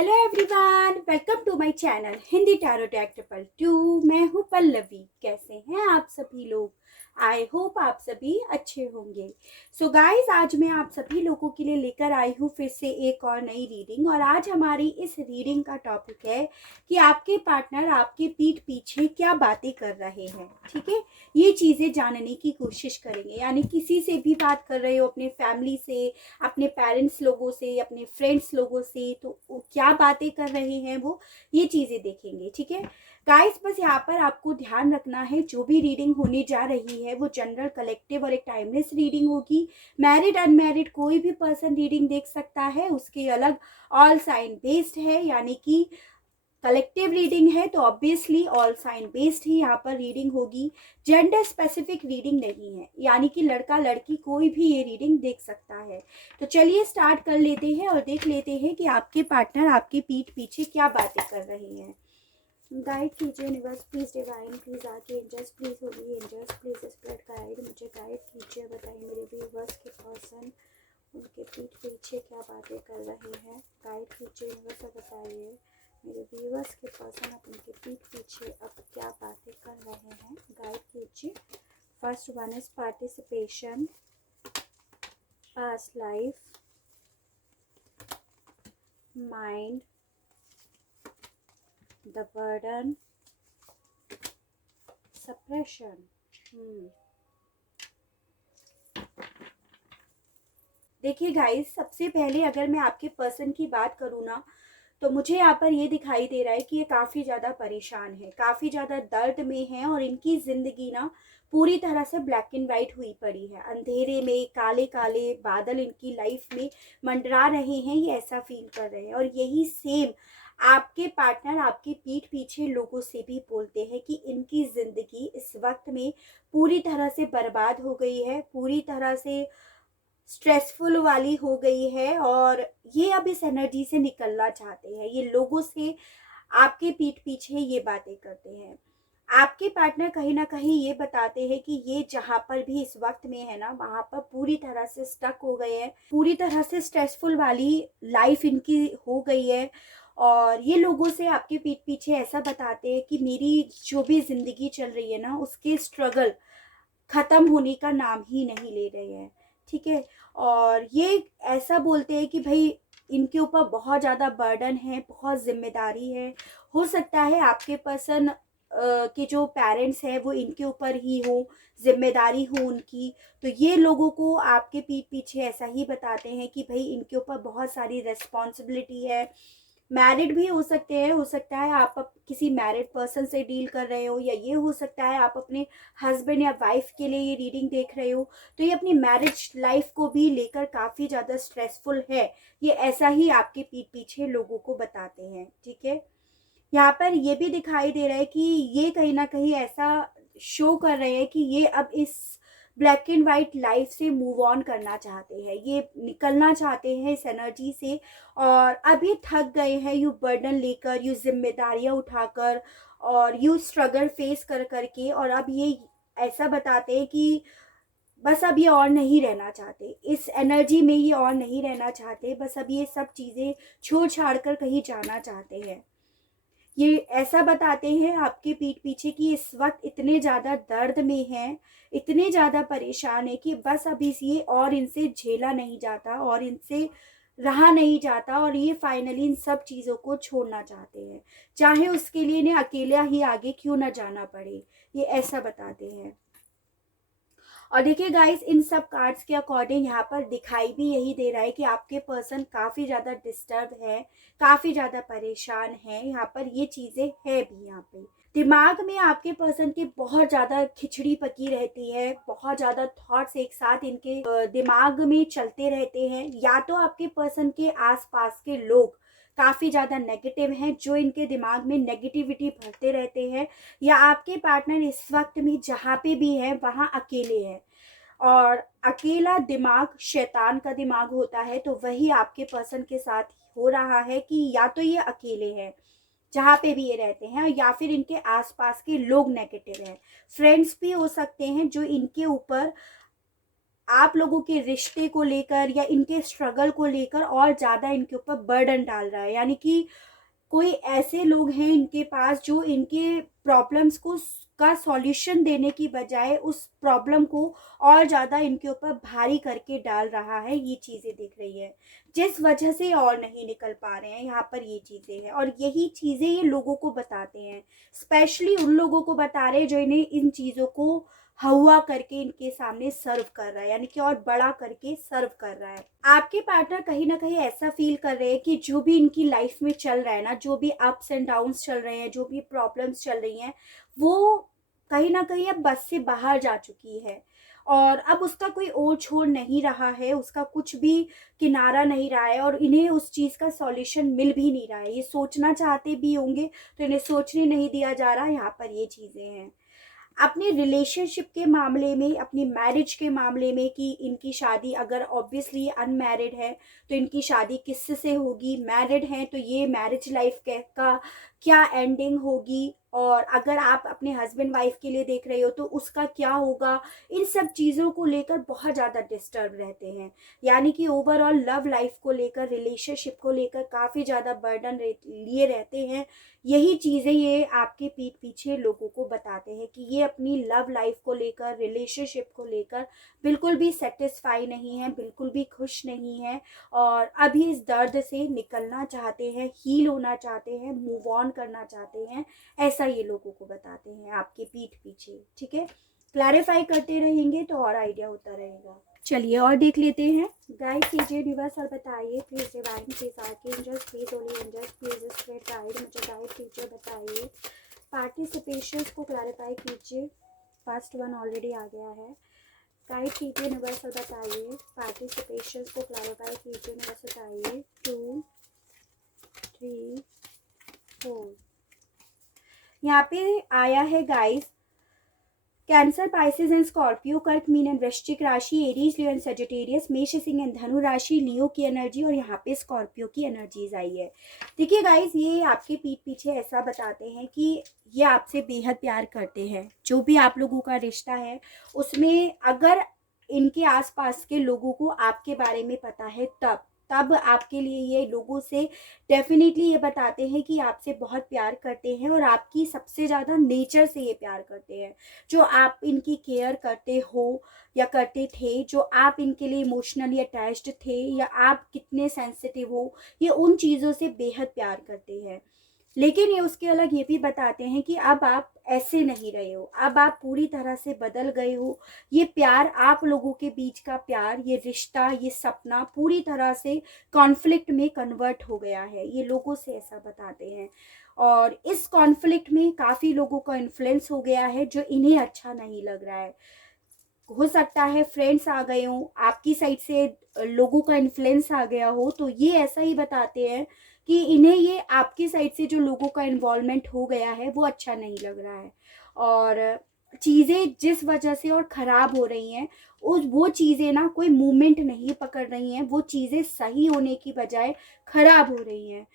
Hello everyone, welcome to my channel Hindi tarot deck 222। मैं हूँ पल्लवी। कैसे हैं आप सभी लोग? आई होप आप सभी अच्छे होंगे। सो गाइस, आज मैं आप सभी लोगों के लिए लेकर आई हूँ फिर से एक और नई रीडिंग। और आज हमारी इस रीडिंग का टॉपिक है कि आपके पार्टनर आपके पीठ पीछे क्या बातें कर रहे हैं। ठीक है, ये चीज़ें जानने की कोशिश करेंगे। यानी किसी से भी बात कर रहे हो, अपने फैमिली से, अपने पेरेंट्स लोगों से, अपने फ्रेंड्स लोगों से, तो वो क्या बातें कर रहे हैं, वो ये चीज़ें देखेंगे। ठीक है गाइस, बस यहाँ पर आपको ध्यान रखना है, जो भी रीडिंग होने जा रही है वो जनरल, कलेक्टिव और एक टाइमलेस रीडिंग होगी। मैरिड अनमैरिड कोई भी पर्सन रीडिंग देख सकता है। उसके अलग ऑल साइन बेस्ड है, यानी कि कलेक्टिव रीडिंग है तो ऑब्वियसली ऑल साइन बेस्ड ही यहाँ पर रीडिंग होगी। जेंडर स्पेसिफिक रीडिंग नहीं है, यानी कि लड़का लड़की कोई भी ये रीडिंग देख सकता है। तो चलिए स्टार्ट कर लेते हैं और देख लेते हैं कि आपके पार्टनर आपके पीठ पीछे क्या बातें कर रहे हैं। गाइड कीजिए universe, please divine, please archangels, please holy angels, please spirit guide, मुझे गाइड कीजिए। बताइए मेरे व्यूवर्स के पर्सन उनके पीठ पीछे क्या बातें कर रहे हैं। गाइड कीजिए यूनिवर्स और बताइए मेरे व्यूवर्स के पर्सन अब उनके पीठ पीछे अब क्या बातें कर रहे हैं। गाइड कीजिए। First one is participation, past life, mind, the burden, suppression. देखिए गाइस, सबसे पहले अगर मैं आपके पर्सन की बात करूँ ना, तो मुझे यहाँ पर ये दिखाई दे रहा है कि ये काफ़ी ज़्यादा परेशान है, काफ़ी ज़्यादा दर्द में है और इनकी ज़िंदगी ना पूरी तरह से ब्लैक एंड वाइट हुई पड़ी है। अंधेरे में काले काले बादल इनकी लाइफ में मंडरा रहे हैं, ये ऐसा फील कर रहे हैं। और यही सेम आपके पार्टनर आपके पीठ पीछे लोगों से भी बोलते हैं कि इनकी ज़िंदगी इस वक्त में पूरी तरह से बर्बाद हो गई है, पूरी तरह से स्ट्रेसफुल वाली हो गई है और ये अब इस एनर्जी से निकलना चाहते हैं। ये लोगों से आपके पीठ पीछे ये बातें करते हैं। आपके पार्टनर कहीं ना कहीं ये बताते हैं कि ये जहाँ पर भी इस वक्त में है ना, वहाँ पर पूरी तरह से स्टक हो गए हैं, पूरी तरह से स्ट्रेसफुल वाली लाइफ इनकी हो गई है। और ये लोगों से आपके पीठ पीछे ऐसा बताते हैं कि मेरी जो भी जिंदगी चल रही है ना, उसके स्ट्रगल खत्म होने का नाम ही नहीं ले रहे हैं। ठीक है, और ये ऐसा बोलते हैं कि भाई इनके ऊपर बहुत ज़्यादा बर्डन है, बहुत जिम्मेदारी है। हो सकता है आपके पर्सन के जो पेरेंट्स हैं वो इनके ऊपर ही हो, जिम्मेदारी हो उनकी। तो ये लोगों को आपके पीठ पीछे ऐसा ही बताते हैं कि भाई इनके ऊपर बहुत सारी रिस्पॉन्सिबिलिटी है। मैरिड भी हो सकते हैं, हो सकता है आप किसी मैरिड पर्सन से डील कर रहे हो, या ये हो सकता है आप अपने हस्बैंड या वाइफ के लिए ये रीडिंग देख रहे हो। तो ये अपनी मैरिज लाइफ को भी लेकर काफ़ी ज़्यादा स्ट्रेसफुल है, ये ऐसा ही आपके पीठ पीछे लोगों को बताते हैं। ठीक है, यहाँ पर ये भी दिखाई दे रहा है कि ये कहीं ना कहीं ऐसा शो कर रहे हैं कि ये अब इस ब्लैक एंड वाइट लाइफ से मूव ऑन करना चाहते हैं, ये निकलना चाहते हैं इस एनर्जी से। और अब ये थक गए हैं यू बर्डन लेकर, यू जिम्मेदारियां उठाकर और यू स्ट्रगल फेस कर करके। और अब ये ऐसा बताते हैं कि बस अब ये और नहीं रहना चाहते, इस एनर्जी में ये और नहीं रहना चाहते, बस अब ये सब चीज़ें छोड़ छाड़ कर कहीं जाना चाहते हैं। ये ऐसा बताते हैं आपके पीठ पीछे कि इस वक्त इतने ज़्यादा दर्द में हैं, इतने ज़्यादा परेशान है कि बस अब इस ये और इनसे झेला नहीं जाता और इनसे रहा नहीं जाता, और ये फाइनली इन सब चीज़ों को छोड़ना चाहते हैं, चाहे उसके लिए इन्हें अकेला ही आगे क्यों ना जाना पड़े। ये ऐसा बताते हैं। और देखिए गाइस, इन सब कार्ड्स के अकॉर्डिंग यहाँ पर दिखाई भी यही दे रहा है कि आपके पर्सन काफ़ी ज़्यादा डिस्टर्ब है, काफ़ी ज़्यादा परेशान है। यहाँ पर ये चीज़ें है भी। यहाँ पे दिमाग में आपके पर्सन के बहुत ज़्यादा खिचड़ी पकी रहती है, बहुत ज़्यादा थॉट्स एक साथ इनके दिमाग में चलते रहते हैं। या तो आपके पर्सन के आसपास के लोग काफ़ी ज़्यादा नेगेटिव हैं, जो इनके दिमाग में नेगेटिविटी भरते रहते हैं, या आपके पार्टनर इस वक्त में जहाँ पे भी है वहाँ अकेले हैं। और अकेला दिमाग शैतान का दिमाग होता है, तो वही आपके पर्सन के साथ हो रहा है कि या तो ये अकेले हैं जहाँ पे भी ये रहते हैं, या फिर इनके आसपास के लोग नेगेटिव हैं। फ्रेंड्स भी हो सकते हैं जो इनके ऊपर आप लोगों के रिश्ते को लेकर या इनके स्ट्रगल को लेकर और ज़्यादा इनके ऊपर बर्डन डाल रहा है। यानी कि कोई ऐसे लोग हैं इनके पास जो इनके प्रॉब्लम्स को का सॉल्यूशन देने की बजाय उस प्रॉब्लम को और ज़्यादा इनके ऊपर भारी करके डाल रहा है। ये चीज़ें दिख रही है जिस वजह से और नहीं निकल पा रहे हैं यहाँ पर। ये चीज़ें हैं और यही चीज़ें ये लोगों को बताते हैं, स्पेशली उन लोगों को बता रहे हैं जो इन्हें इन चीज़ों को हवा करके इनके सामने सर्व कर रहा है, यानी कि और बड़ा करके सर्व कर रहा है। आपके पार्टनर कहीं ना कहीं ऐसा फील कर रहे हैं कि जो भी इनकी लाइफ में चल रहा है ना, जो भी अप्स एंड डाउन्स चल रहे हैं, जो भी प्रॉब्लम्स चल रही हैं, वो कहीं ना कहीं अब बस से बाहर जा चुकी है और अब उसका कोई ओर छोर नहीं रहा है, उसका कुछ भी किनारा नहीं रहा है और इन्हें उस चीज़ का सॉल्यूशन मिल भी नहीं रहा है। ये सोचना चाहते भी होंगे तो इन्हें सोचने नहीं दिया जा रहा। यहाँ पर ये चीज़ें हैं अपने रिलेशनशिप के मामले में, अपनी मैरिज के मामले में कि इनकी शादी अगर ऑब्वियसली अनमैरिड है तो इनकी शादी किससे होगी, मैरिड हैं तो ये मैरिज लाइफ का क्या एंडिंग होगी, और अगर आप अपने हस्बैंड वाइफ के लिए देख रहे हो तो उसका क्या होगा। इन सब चीज़ों को लेकर बहुत ज़्यादा डिस्टर्ब रहते हैं। यानी कि ओवरऑल लव लाइफ को लेकर, रिलेशनशिप को लेकर काफ़ी ज़्यादा बर्डन लिए रहते हैं। यही चीज़ें ये आपके पीठ पीछे लोगों को बताते हैं कि ये अपनी लव लाइफ को लेकर, रिलेशनशिप को लेकर बिल्कुल भी सेटिस्फाई नहीं है, बिल्कुल भी खुश नहीं है और अभी इस दर्द से निकलना चाहते हैं, हील होना चाहते हैं, मूव ऑन करना चाहते हैं। ऐसा ये लोगों को बताते हैं आपके पीठ पीछे। ठीक है, क्लैरिफाई करते रहेंगे तो और आइडिया होता रहेगा। चलिए और देख लेते हैं। गाइड कीजिए यूनिवर्स और बताइए please divine, please archangels, please holy angels, please spirit guide, मुझे गाइड कीजिए, बताइए। पार्टिसिपेशंस को क्लैरिफाई कीजिए। फर्स्ट वन ऑलरेडी आ गया है। गाइड कीजिए यूनिवर्स और बताइए। पार्टिसिपेशंस को क्लैरिफाई कीजिए यूनिवर्स, बताइए। 2 3 4 यहाँ पे आया है guys cancer, Pisces and Scorpio, Kark, Meen and Vrishchik राशि, एरीज, लियो एंड सजिटेरियस, मेष, सिंह एंड धनु राशि, लियो की एनर्जी और यहाँ पे स्कॉर्पियो की एनर्जीज आई है। देखिए गाइस, ये आपके पीठ पीछे ऐसा बताते हैं कि ये आपसे बेहद प्यार करते हैं। जो भी आप लोगों का रिश्ता है उसमें अगर इनके आसपास के लोगों को आपके बारे में पता है तब आपके लिए ये लोगों से डेफिनेटली ये बताते हैं कि आपसे बहुत प्यार करते हैं और आपकी सबसे ज़्यादा नेचर से ये प्यार करते हैं। जो आप इनकी केयर करते हो या करते थे, जो आप इनके लिए इमोशनली अटैच्ड थे या आप कितने सेंसिटिव हो, ये उन चीज़ों से बेहद प्यार करते हैं। लेकिन ये उसके अलग ये भी बताते हैं कि अब आप ऐसे नहीं रहे हो, अब आप पूरी तरह से बदल गए हो। ये प्यार, आप लोगों के बीच का प्यार, ये रिश्ता, ये सपना पूरी तरह से कॉन्फ्लिक्ट में कन्वर्ट हो गया है। ये लोगों से ऐसा बताते हैं और इस कॉन्फ्लिक्ट में काफ़ी लोगों का इन्फ्लुएंस हो गया है जो इन्हें अच्छा नहीं लग रहा है। हो सकता है फ्रेंड्स आ गए हों, आपकी साइड से लोगों का इन्फ्लुएंस आ गया हो, तो ये ऐसा ही बताते हैं कि इन्हें ये आपकी साइड से जो लोगों का इन्वॉल्वमेंट हो गया है वो अच्छा नहीं लग रहा है और चीज़ें जिस वजह से और ख़राब हो रही हैं उस वो चीज़ें ना कोई मूवमेंट नहीं पकड़ रही हैं। वो चीज़ें सही होने की बजाय ख़राब हो रही हैं।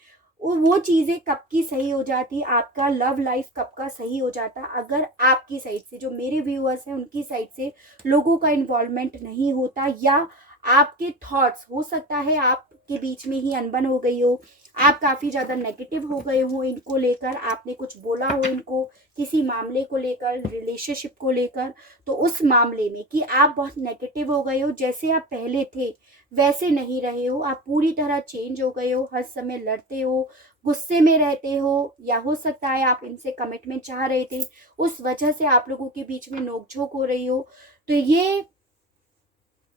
वो चीज़ें कब की सही हो जाती, आपका लव लाइफ कब का सही हो जाता अगर आपकी साइड से, जो मेरे व्यूअर्स हैं उनकी साइड से लोगों का इन्वॉल्वमेंट नहीं होता, या आपके थॉट्स, हो सकता है आपके बीच में ही अनबन हो गई हो, आप काफ़ी ज़्यादा नेगेटिव हो गए हो इनको लेकर, आपने कुछ बोला हो इनको किसी मामले को लेकर, रिलेशनशिप को लेकर, तो उस मामले में कि आप बहुत नेगेटिव हो गए हो, जैसे आप पहले थे वैसे नहीं रहे हो, आप पूरी तरह चेंज हो गए हो, हर समय लड़ते हो, गुस्से में रहते हो, या हो सकता है आप इनसे कमिटमेंट चाह रहे थे, उस वजह से आप लोगों के बीच में नोकझोंक हो रही हो। तो ये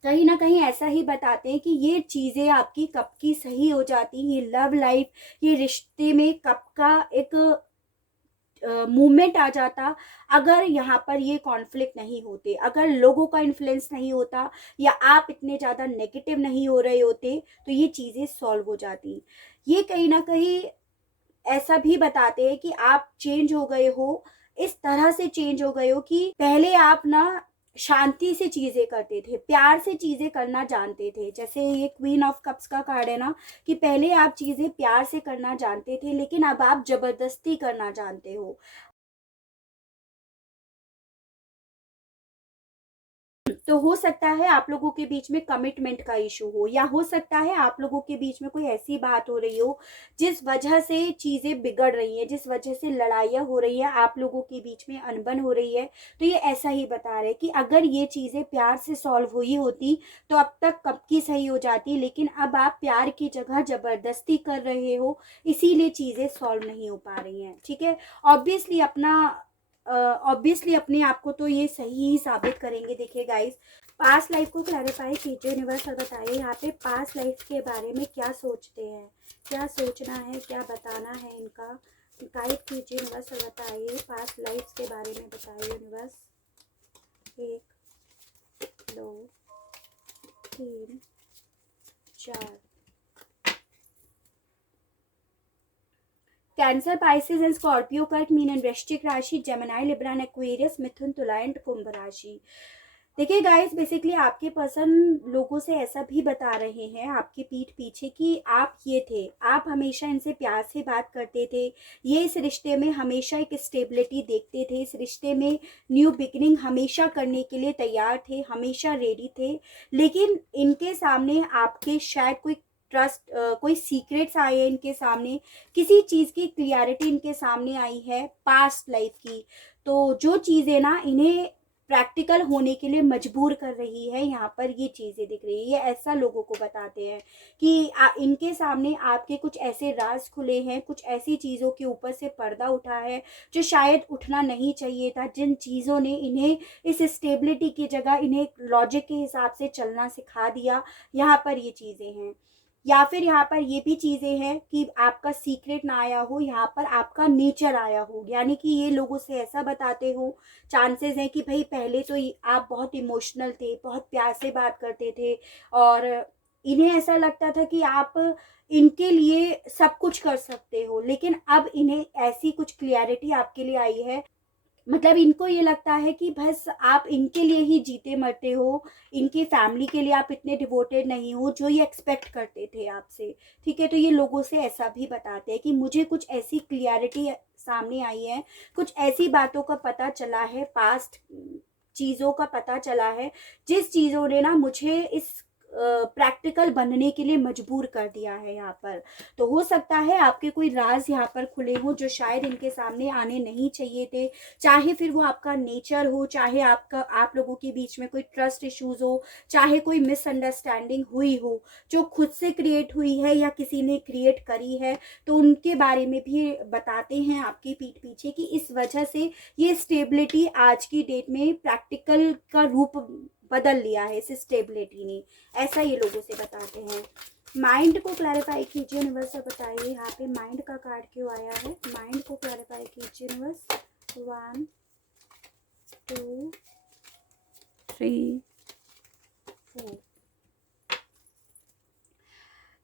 कहीं ना कहीं ऐसा ही बताते हैं कि ये चीज़ें आपकी कब की सही हो जाती, ये लव लाइफ, ये रिश्ते में कब का एक मूवमेंट आ जाता अगर यहाँ पर ये कॉन्फ्लिक्ट नहीं होते, अगर लोगों का इन्फ्लुएंस नहीं होता या आप इतने ज़्यादा नेगेटिव नहीं हो रहे होते, तो ये चीज़ें सॉल्व हो जाती। ये कहीं ना कहीं ऐसा भी बताते हैं कि आप चेंज हो गए हो, इस तरह से चेंज हो गए हो कि पहले आप ना शांति से चीज़ें करते थे, प्यार से चीज़ें करना जानते थे। जैसे ये क्वीन ऑफ कप्स का कार्ड है ना, कि पहले आप चीज़ें प्यार से करना जानते थे लेकिन अब आप ज़बरदस्ती करना जानते हो। तो हो सकता है आप लोगों के बीच में कमिटमेंट का इशू हो, या हो सकता है आप लोगों के बीच में कोई ऐसी बात हो रही हो जिस वजह से चीज़ें बिगड़ रही हैं, जिस वजह से लड़ाइयाँ हो रही हैं, आप लोगों के बीच में अनबन हो रही है। तो ये ऐसा ही बता रहे हैं कि अगर ये चीज़ें प्यार से सॉल्व हुई होती तो अब तक कब की सही हो जाती, लेकिन अब आप प्यार की जगह ज़बरदस्ती कर रहे हो, इसीलिए चीज़ें सॉल्व नहीं हो पा रही हैं। ठीक है, ऑब्वियसली अपने आप को तो ये सही ही साबित करेंगे। देखिए गाइस, पास्ट लाइफ को क्लैरिफाई कीजिए यूनिवर्स और बताइए यहाँ पे पास्ट लाइफ के बारे में क्या सोचते हैं, क्या सोचना है, क्या बताना है इनका। गाइड कीजिए यूनिवर्स और बताइए पास्ट लाइफ के बारे में, बताइए universe. 1 2 3 4। Cancer, Pisces and Scorpio, Kark, Meen and Vrishchik राशि, Gemini, Libra and Aquarius, Mithun, Tula and Kumbh राशि। देखिए गाइस, बेसिकली आपके पर्सन लोगों से ऐसा भी बता रहे हैं आपकी पीठ पीछे कि आप ये थे, आप हमेशा इनसे प्यार से बात करते थे, ये इस रिश्ते में हमेशा एक स्टेबिलिटी देखते थे, इस रिश्ते में न्यू बिगिनिंग हमेशा करने के लिए तैयार थे, हमेशा रेडी थे। लेकिन इनके सामने आपके शायद कोई कोई सीक्रेट्स आए हैं इनके सामने, किसी चीज़ की क्लियरिटी इनके सामने आई है पास्ट लाइफ की। तो जो चीज़ें ना इन्हें प्रैक्टिकल होने के लिए मजबूर कर रही है, यहाँ पर ये चीज़ें दिख रही है, ये ऐसा लोगों को बताते हैं कि इनके सामने आपके कुछ ऐसे राज खुले हैं, कुछ ऐसी चीज़ों के ऊपर से पर्दा उठा है जो शायद उठना नहीं चाहिए था, जिन चीज़ों ने इन्हें इस स्टेबिलिटी की जगह इन्हें लॉजिक के हिसाब से चलना सिखा दिया, यहाँ पर ये चीज़ें हैं। या फिर यहाँ पर ये भी चीज़ें हैं कि आपका सीक्रेट ना आया हो, यहाँ पर आपका नेचर आया हो, यानी कि ये लोगों से ऐसा बताते हो, चांसेस हैं कि भाई पहले तो आप बहुत इमोशनल थे, बहुत प्यार से बात करते थे, और इन्हें ऐसा लगता था कि आप इनके लिए सब कुछ कर सकते हो, लेकिन अब इन्हें ऐसी कुछ क्लियरिटी आपके लिए आई है, मतलब इनको ये लगता है कि बस आप इनके लिए ही जीते मरते हो, इनकी फैमिली के लिए आप इतने डिवोटेड नहीं हो जो ये एक्सपेक्ट करते थे आपसे। ठीक है, तो ये लोगों से ऐसा भी बताते हैं कि मुझे कुछ ऐसी क्लियरिटी सामने आई है, कुछ ऐसी बातों का पता चला है, पास्ट चीज़ों का पता चला है, जिस चीज़ों ने ना मुझे इस प्रैक्टिकल बनने के लिए मजबूर कर दिया है यहाँ पर। तो हो सकता है आपके कोई राज यहाँ पर खुले हों जो शायद इनके सामने आने नहीं चाहिए थे, चाहे फिर वो आपका नेचर हो, चाहे आप लोगों के बीच में कोई ट्रस्ट इश्यूज हो, चाहे कोई मिसअंडरस्टैंडिंग हुई हो जो खुद से क्रिएट हुई है या किसी ने क्रिएट करी है, तो उनके बारे में भी बताते हैं आपकी पीठ पीछे कि इस वजह से ये स्टेबिलिटी आज की डेट में प्रैक्टिकल का रूप बदल लिया है, इस स्टेबिलिटी ने, ऐसा ये लोगों से बताते हैं। माइंड को क्लैरिफाई कीजिए यूनिवर्स, बताइए यहाँ पे माइंड का कार्ड क्यों आया है, माइंड को क्लैरिफाई कीजिए universe. 1 2 3 4।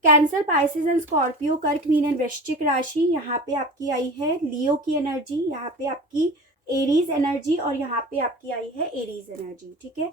Cancer, Pisces and Scorpio, Kark, Meen and Vrishchik राशि, यहाँ पे आपकी आई है लियो की एनर्जी, यहाँ पे आपकी एरीज एनर्जी, और यहाँ पे आपकी आई है एरीज एनर्जी। ठीक है,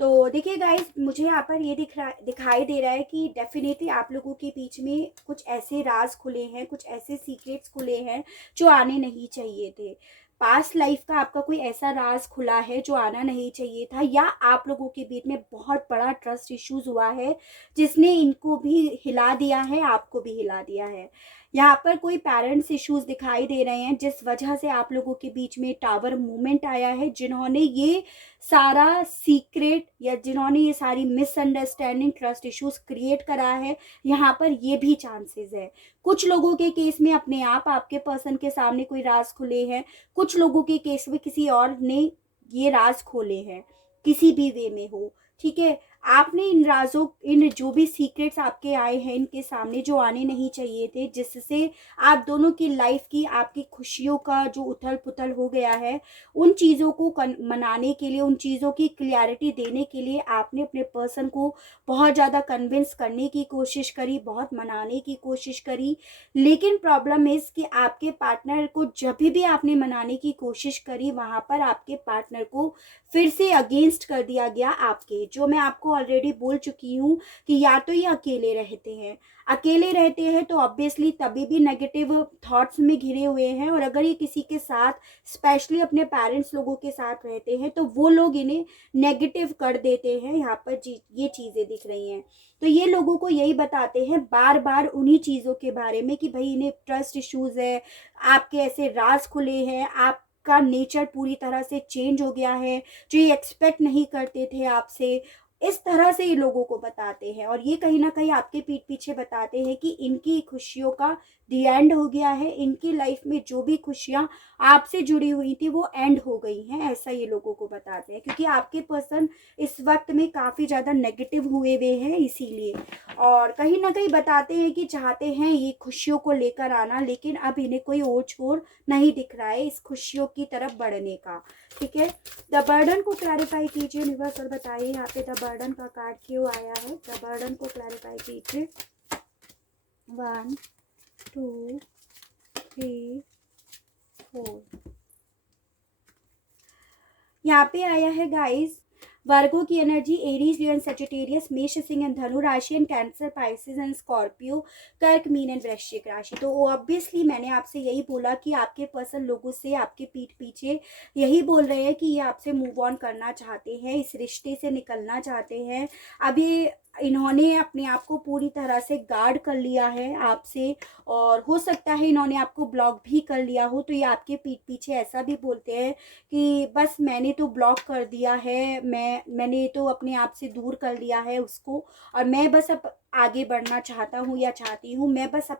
तो देखिए गाइस, मुझे यहाँ पर ये दिखाई दे रहा है कि डेफिनेटली आप लोगों के बीच में कुछ ऐसे राज खुले हैं, कुछ ऐसे सीक्रेट्स खुले हैं जो आने नहीं चाहिए थे। पास्ट लाइफ का आपका कोई ऐसा राज खुला है जो आना नहीं चाहिए था, या आप लोगों के बीच में बहुत बड़ा ट्रस्ट इश्यूज हुआ है जिसने इनको भी हिला दिया है, आपको भी हिला दिया है। यहाँ पर कोई पेरेंट्स इश्यूज दिखाई दे रहे हैं जिस वजह से आप लोगों के बीच में टावर मूवमेंट आया है, जिन्होंने ये सारा सीक्रेट या जिन्होंने ये सारी मिसअंडरस्टैंडिंग, ट्रस्ट इश्यूज क्रिएट करा है, यहाँ पर ये भी चांसेस है। कुछ लोगों के केस में अपने आप आपके पर्सन के सामने कोई राज खुले हैं, कुछ लोगों के केस में किसी और ने ये राज खोले हैं, किसी भी वे में हो। ठीक है, आपने इन राजों, इन जो भी सीक्रेट्स आपके आए हैं इनके सामने जो आने नहीं चाहिए थे, जिससे आप दोनों की लाइफ की, आपकी खुशियों का जो उथल पुथल हो गया है, उन चीज़ों को मनाने के लिए, उन चीज़ों की क्लियरिटी देने के लिए आपने अपने पर्सन को बहुत ज़्यादा कन्विंस करने की कोशिश करी, बहुत मनाने की कोशिश करी। लेकिन प्रॉब्लम इज़ कि आपके पार्टनर को जब भी आपने मनाने की कोशिश करी, वहाँ पर आपके पार्टनर को फिर से अगेंस्ट कर दिया गया आपके। जो मैं आपको को ऑलरेडी बोल चुकी हूँ कि या तो ये अकेले रहते हैं, अकेले रहते हैं तो ऑब्वियसली तभी भी नेगेटिव थॉट्स में घिरे हुए हैं, और अगर ये किसी के साथ स्पेशली अपने पेरेंट्स लोगों के साथ रहते हैं तो वो लोग इन्हें नेगेटिव कर देते हैं। यहाँ पर ये चीज़ें दिख रही हैं, तो ये लोगों को यही बताते हैं बार बार उन्हीं चीज़ों के बारे में कि भाई इन्हें ट्रस्ट इश्यूज है, आपके ऐसे राज खुले हैं, आपका नेचर पूरी तरह से चेंज हो गया है, जो ये एक्सपेक्ट नहीं करते थे आपसे। इस तरह से ये लोगों को बताते हैं, और ये कहीं ना कहीं आपके पीठ पीछे बताते हैं कि इनकी खुशियों का दी एंड हो गया है, इनकी लाइफ में जो भी खुशियाँ आपसे जुड़ी हुई थी वो एंड हो गई हैं, ऐसा ये लोगों को बताते हैं। क्योंकि आपके पर्सन इस वक्त में काफ़ी ज़्यादा नेगेटिव हुए हुए हैं इसीलिए, और कहीं ना कहीं बताते हैं कि चाहते हैं ये खुशियों को लेकर आना, लेकिन अब इन्हें कोई और छोर नहीं दिख रहा है इस खुशियों की तरफ बढ़ने का। ठीक है, द बर्डन को क्लैरिफाई कीजिए यूनिवर्स, और बताइए यहाँ पे द बर्डन का कार्ड क्यों आया है। द बर्डन को क्लैरिफाई कीजिए। 1 2 3 4। यहाँ पे आया है गाइस वर्गो की energy, Aries, Leo and Sagittarius, मेष, सिंह एंड धनु राशि and cancer, Pisces and Scorpio, Kark, Meen and Vrishchik राशि। तो ऑब्वियसली मैंने आपसे यही बोला कि आपके पर्सन लोगों से आपके पीठ पीछे यही बोल रहे हैं कि ये आपसे मूव ऑन करना चाहते हैं, इस रिश्ते से निकलना चाहते हैं। अभी इन्होंने अपने आप को पूरी तरह से गार्ड कर लिया है आपसे, और हो सकता है इन्होंने आपको ब्लॉक भी कर लिया हो। तो ये आपके पीठ पीछे ऐसा भी बोलते हैं कि बस मैंने तो ब्लॉक कर दिया है, मैंने तो अपने आप से दूर कर लिया है उसको, और मैं बस अब आगे बढ़ना चाहता हूँ या चाहती हूँ, मैं बस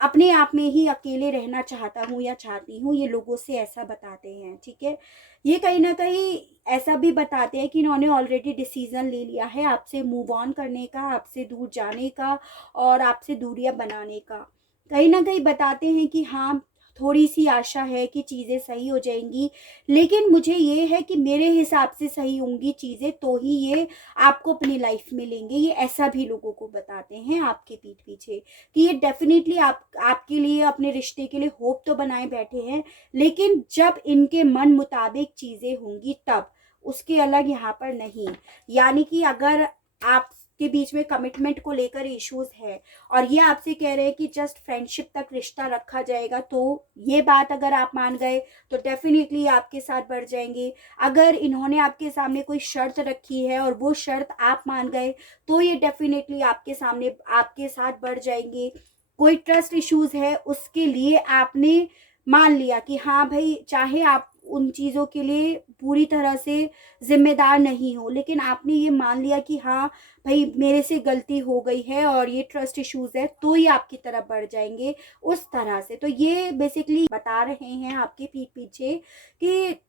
अपने आप में ही अकेले रहना चाहता हूँ या चाहती हूँ, ये लोगों से ऐसा बताते हैं। ठीक है, ये कहीं ना कहीं ऐसा भी बताते हैं कि इन्होंने ऑलरेडी डिसीजन ले लिया है आपसे मूव ऑन करने का, आपसे दूर जाने का और आपसे दूरियां बनाने का। कहीं ना कहीं बताते हैं कि हाँ थोड़ी सी आशा है कि चीज़ें सही हो जाएंगी, लेकिन मुझे ये है कि मेरे हिसाब से सही होंगी चीज़ें तो ही ये आपको अपनी लाइफ में लेंगे। ये ऐसा भी लोगों को बताते हैं आपके पीठ पीछे कि ये डेफिनेटली आपके लिए, अपने रिश्ते के लिए होप तो बनाए बैठे हैं, लेकिन जब इनके मन मुताबिक चीज़ें होंगी तब, उसके अलग यहाँ पर नहीं। यानी कि अगर आपके बीच में कमिटमेंट को लेकर इश्यूज है और ये आपसे कह रहे हैं कि जस्ट फ्रेंडशिप तक रिश्ता रखा जाएगा, तो ये बात अगर आप मान गए तो डेफिनेटली आपके साथ बढ़ जाएंगे। अगर इन्होंने आपके सामने कोई शर्त रखी है और वो शर्त आप मान गए तो ये डेफिनेटली आपके सामने आपके साथ बढ़ जाएंगे। कोई ट्रस्ट इश्यूज है उसके लिए आपने मान लिया कि हाँ भाई, चाहे आप उन चीज़ों के लिए पूरी तरह से जिम्मेदार नहीं हो, लेकिन आपने ये मान लिया कि हाँ भाई मेरे से गलती हो गई है और ये ट्रस्ट इश्यूज है, तो ये आपकी तरफ बढ़ जाएंगे उस तरह से। तो ये बेसिकली बता रहे हैं आपके पीठ पीछे कि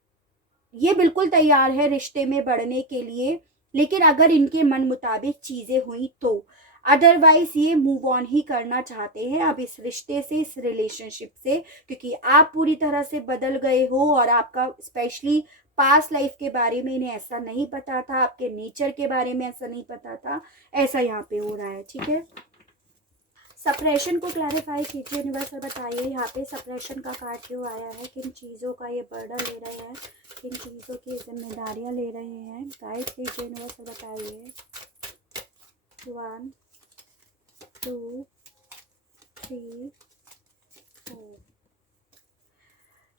ये बिल्कुल तैयार है रिश्ते में बढ़ने के लिए, लेकिन अगर इनके मन मुताबिक चीज़ें हुई तो। अदरवाइज ये मूव ऑन ही करना चाहते हैं अब इस रिश्ते से, इस रिलेशनशिप से, क्योंकि आप पूरी तरह से बदल गए हो और आपका स्पेशली पास्ट लाइफ के बारे में इन्हें ऐसा नहीं पता था, आपके नेचर के बारे में ऐसा नहीं पता था, ऐसा यहाँ पे हो रहा है। ठीक है, सप्रेशन को क्लैरिफाई कीजिए यूनिवर्स और बताइए यहाँ पे सप्रेशन का कार्ड क्यों आया है, किन चीज़ों का ये बर्डन ले रहे हैं, किन चीज़ों की जिम्मेदारियाँ ले रहे हैं, गाइड कीजिए यूनिवर्स और बताइए। 1 2 3 4।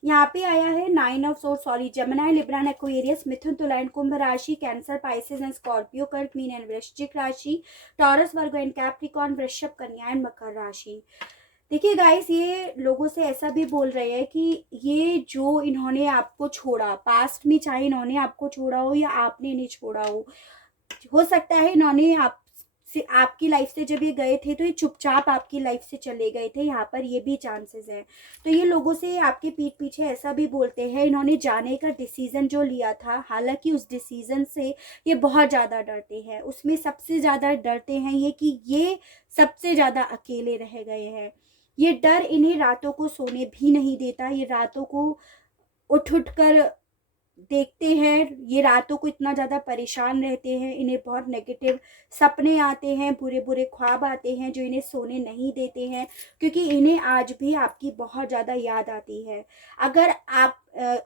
यहाँ पे आया है 9 of swords, sorry, Gemini, Libra and Aquarius, Mithun, Tula and Kumbh राशि, Cancer, Pisces and Scorpio, Kark, Meen and Vrishchik राशि, टॉरस, वर्गो एंड कैप्रिकॉर्न, वृषभ, कन्या एंड मकर राशि। देखिए गाइस, ये लोगों से ऐसा भी बोल रहे हैं कि ये जो इन्होंने आपको छोड़ा पास्ट में, चाहे इन्होंने आपको छोड़ा हो या आपने इन्हें छोड़ा हो सकता है इन्होंने आपकी लाइफ से जब ये गए थे तो ये चुपचाप आपकी लाइफ से चले गए थे, यहाँ पर ये भी चांसेस हैं। तो ये लोगों से आपके पीठ पीछे ऐसा भी बोलते हैं इन्होंने जाने का डिसीजन जो लिया था, हालांकि उस डिसीजन से ये बहुत ज़्यादा डरते हैं, उसमें सबसे ज़्यादा डरते हैं ये कि ये सबसे ज़्यादा अकेले रह गए हैं। ये डर इन्हें रातों को सोने भी नहीं देता, ये रातों को उठ कर देखते हैं, ये रातों को इतना ज़्यादा परेशान रहते हैं, इन्हें बहुत नेगेटिव सपने आते हैं, बुरे बुरे ख्वाब आते हैं जो इन्हें सोने नहीं देते हैं, क्योंकि इन्हें आज भी आपकी बहुत ज़्यादा याद आती है।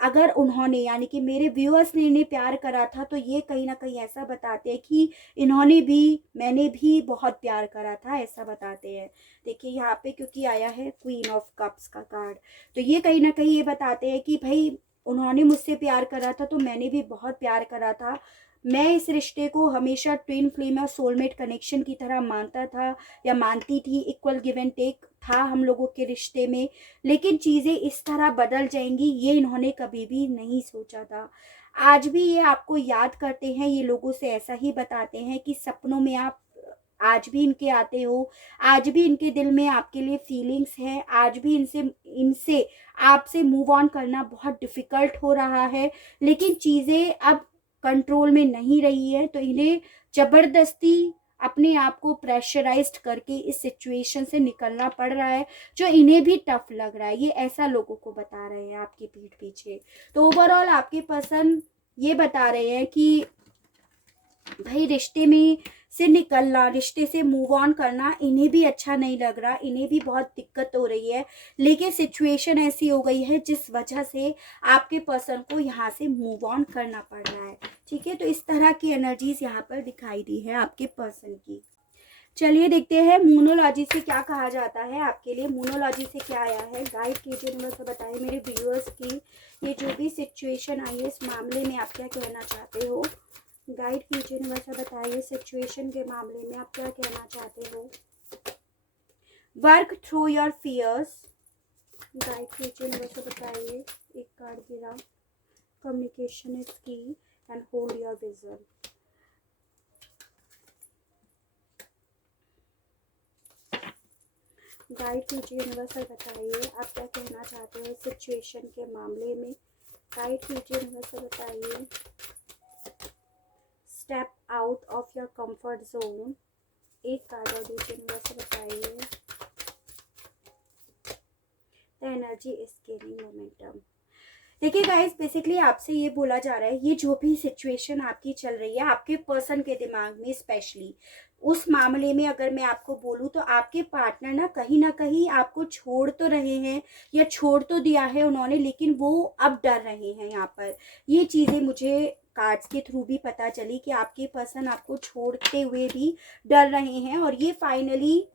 अगर उन्होंने, यानी कि मेरे व्यूअर्स ने इन्हें प्यार करा था, तो ये कहीं ना कहीं ऐसा बताते हैं कि इन्होंने भी, मैंने भी बहुत प्यार करा था, ऐसा बताते हैं। देखिए यहाँ पे क्योंकि आया है क्वीन ऑफ कप्स का कार्ड, तो ये कहीं ना कहीं ये बताते हैं कि भाई उन्होंने मुझसे प्यार करा था तो मैंने भी बहुत प्यार करा था। मैं इस रिश्ते को हमेशा ट्विन फ्लेम और सोलमेट कनेक्शन की तरह मानता था या मानती थी। इक्वल गिव एंड टेक था हम लोगों के रिश्ते में, लेकिन चीज़ें इस तरह बदल जाएंगी ये इन्होंने कभी भी नहीं सोचा था। आज भी ये आपको याद करते हैं, ये लोगों से ऐसा ही बताते हैं कि सपनों में आप आज भी इनके आते हो, आज भी इनके दिल में आपके लिए फीलिंग्स है, आज भी इनसे इनसे आपसे मूव ऑन करना बहुत डिफ़िकल्ट हो रहा है, लेकिन चीज़ें अब कंट्रोल में नहीं रही है, तो इन्हें ज़बरदस्ती अपने आप को प्रेशराइज्ड करके इस सिचुएशन से निकलना पड़ रहा है, जो इन्हें भी टफ लग रहा है। ये ऐसा लोगों को बता रहे हैं आपकी पीठ पीछे। तो ओवरऑल आपके पर्सन ये बता रहे हैं कि भाई रिश्ते में से निकलना, रिश्ते से मूव ऑन करना इन्हें भी अच्छा नहीं लग रहा, इन्हें भी बहुत दिक्कत हो रही है, लेकिन सिचुएशन ऐसी हो गई है जिस वजह से आपके पर्सन को यहाँ से मूव ऑन करना पड़ रहा है। ठीक है, तो इस तरह की एनर्जीज यहाँ पर दिखाई दी है आपके पर्सन की। चलिए देखते हैं मूनोलॉजी से क्या कहा जाता है आपके लिए। मूनोलॉजी से क्या आया है, गाइड कीजिए, मुझे बताइए मेरे व्यूअर्स की ये जो भी सिचुएशन आई है इस मामले में आप क्या कहना चाहते हो। गाइड कीजिए, मुझे बताइए सिचुएशन के मामले में आप क्या कहना चाहते हो। Work through your fears, guide कीजिए, मुझे बताइए। एक कार्ड गिरा, communication is key and hold your vision. Guide कीजिए, यूनिवर्सल बताइए आप क्या कहना चाहते हो सिचुएशन के मामले में। गाइड कीजिए, यूनिवर्सल बताइए। Step out of your comfort zone, एक कार्ड और दीजिए, यूनिवर्सल बताइए। The energy is gaining momentum. देखिए गाइस, बेसिकली आपसे ये बोला जा रहा है, ये जो भी सिचुएशन आपकी चल रही है आपके पर्सन के दिमाग में, स्पेशली उस मामले में अगर मैं आपको बोलूँ तो आपके पार्टनर ना कहीं आपको छोड़ तो रहे हैं या छोड़ तो दिया है उन्होंने, लेकिन वो अब डर रहे हैं। यहाँ पर ये चीज़ें मुझे कार्ड्स के थ्रू भी पता चली कि आपके पर्सन आपको छोड़ते हुए भी डर रहे हैं और ये फाइनली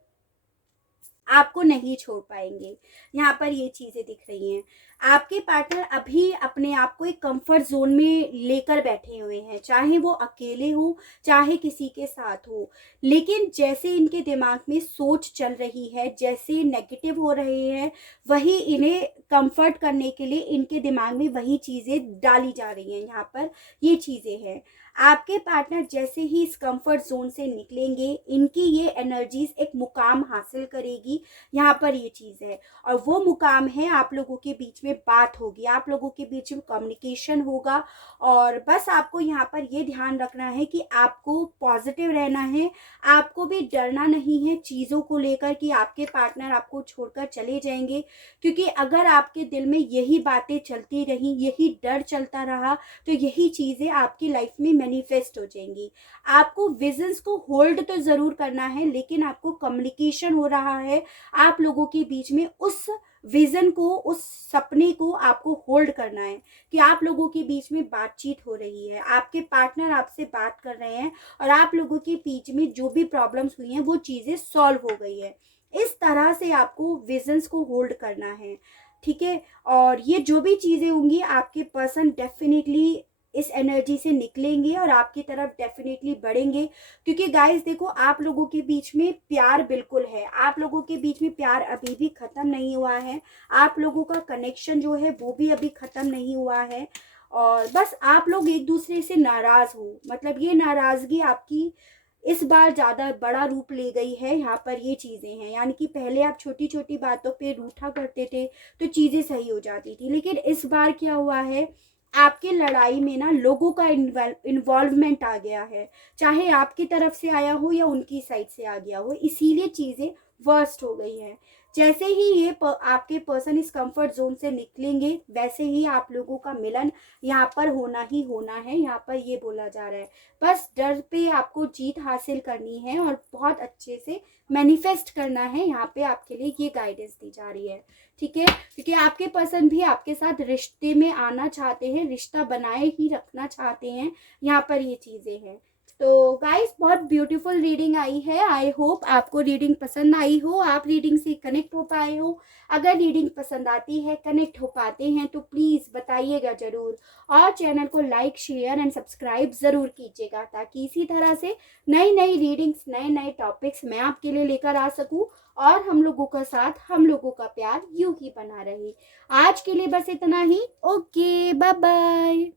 आपको नहीं छोड़ पाएंगे। यहाँ पर ये चीज़ें दिख रही हैं। आपके पार्टनर अभी अपने आप को एक कंफर्ट जोन में लेकर बैठे हुए हैं, चाहे वो अकेले हो चाहे किसी के साथ हो, लेकिन जैसे इनके दिमाग में सोच चल रही है, जैसे नेगेटिव हो रहे हैं, वही इन्हें कंफर्ट करने के लिए इनके दिमाग में वही चीज़ें डाली जा रही हैं। यहाँ पर ये चीज़ें हैं। आपके पार्टनर जैसे ही इस कंफर्ट जोन से निकलेंगे, इनकी ये एनर्जीज एक मुकाम हासिल करेगी। यहाँ पर ये चीज़ है, और वो मुकाम है आप लोगों के बीच में बात होगी, आप लोगों के बीच में कम्युनिकेशन होगा। और बस आपको यहाँ पर ये ध्यान रखना है कि आपको पॉजिटिव रहना है, आपको भी डरना नहीं है चीज़ों को लेकर कि आपके पार्टनर आपको छोड़कर चले जाएंगे, क्योंकि अगर आपके दिल में यही बातें चलती रही, यही डर चलता रहा, तो यही चीज़ें आपकी लाइफ में मैनिफेस्ट हो जाएंगी। आपको विजन्स को होल्ड तो ज़रूर करना है, लेकिन आपको कम्युनिकेशन हो रहा है आप लोगों के बीच में, उस विजन को, उस सपने को आपको होल्ड करना है कि आप लोगों के बीच में बातचीत हो रही है, आपके पार्टनर आपसे बात कर रहे हैं और आप लोगों के बीच में जो भी प्रॉब्लम्स हुई हैं वो चीज़ें सॉल्व हो गई है। इस तरह से आपको विजन्स को होल्ड करना है। ठीक है, और ये जो भी चीज़ें होंगी आपके पर्सन डेफिनेटली इस एनर्जी से निकलेंगे और आपकी तरफ डेफिनेटली बढ़ेंगे, क्योंकि गाइस देखो, आप लोगों के बीच में प्यार बिल्कुल है, आप लोगों के बीच में प्यार अभी भी ख़त्म नहीं हुआ है, आप लोगों का कनेक्शन जो है वो भी अभी ख़त्म नहीं हुआ है। और बस आप लोग एक दूसरे से नाराज़ हो, मतलब ये नाराज़गी आपकी इस बार ज़्यादा बड़ा रूप ले गई है। यहाँ पर ये चीज़ें हैं, यानी कि पहले आप छोटी छोटी बातों पे रूठा करते थे तो चीज़ें सही हो जाती थी, लेकिन इस बार क्या हुआ है, आपकी लड़ाई में ना लोगों का इन्वॉल्वमेंट आ गया है, चाहे आपकी तरफ से आया हो या उनकी साइड से आ गया हो, इसीलिए चीज़ें वर्स्ट हो गई हैं। जैसे ही ये आपके पर्सन इस कंफर्ट जोन से निकलेंगे, वैसे ही आप लोगों का मिलन यहाँ पर होना ही होना है। यहाँ पर ये बोला जा रहा है, बस डर पे आपको जीत हासिल करनी है और बहुत अच्छे से मैनिफेस्ट करना है। यहाँ पे आपके लिए ये गाइडेंस दी जा रही है, ठीक है, क्योंकि आपके पर्सन भी आपके साथ रिश्ते में आना चाहते हैं, रिश्ता बनाए ही रखना चाहते हैं। यहाँ पर ये चीज़ें हैं। तो गाइस, बहुत ब्यूटीफुल रीडिंग आई है। आई होप आपको रीडिंग पसंद आई हो, आप रीडिंग से कनेक्ट हो पाए हो। अगर रीडिंग पसंद आती है, कनेक्ट हो पाते हैं, तो प्लीज़ बताइएगा ज़रूर, और चैनल को लाइक शेयर एंड सब्सक्राइब ज़रूर कीजिएगा, ताकि इसी तरह से नई नई रीडिंग्स, नए नए टॉपिक्स मैं आपके लिए लेकर आ सकूं, और हम लोगों का साथ, हम लोगों का प्यार यूं ही बना रहे। आज के लिए बस इतना ही। Okay, bye bye.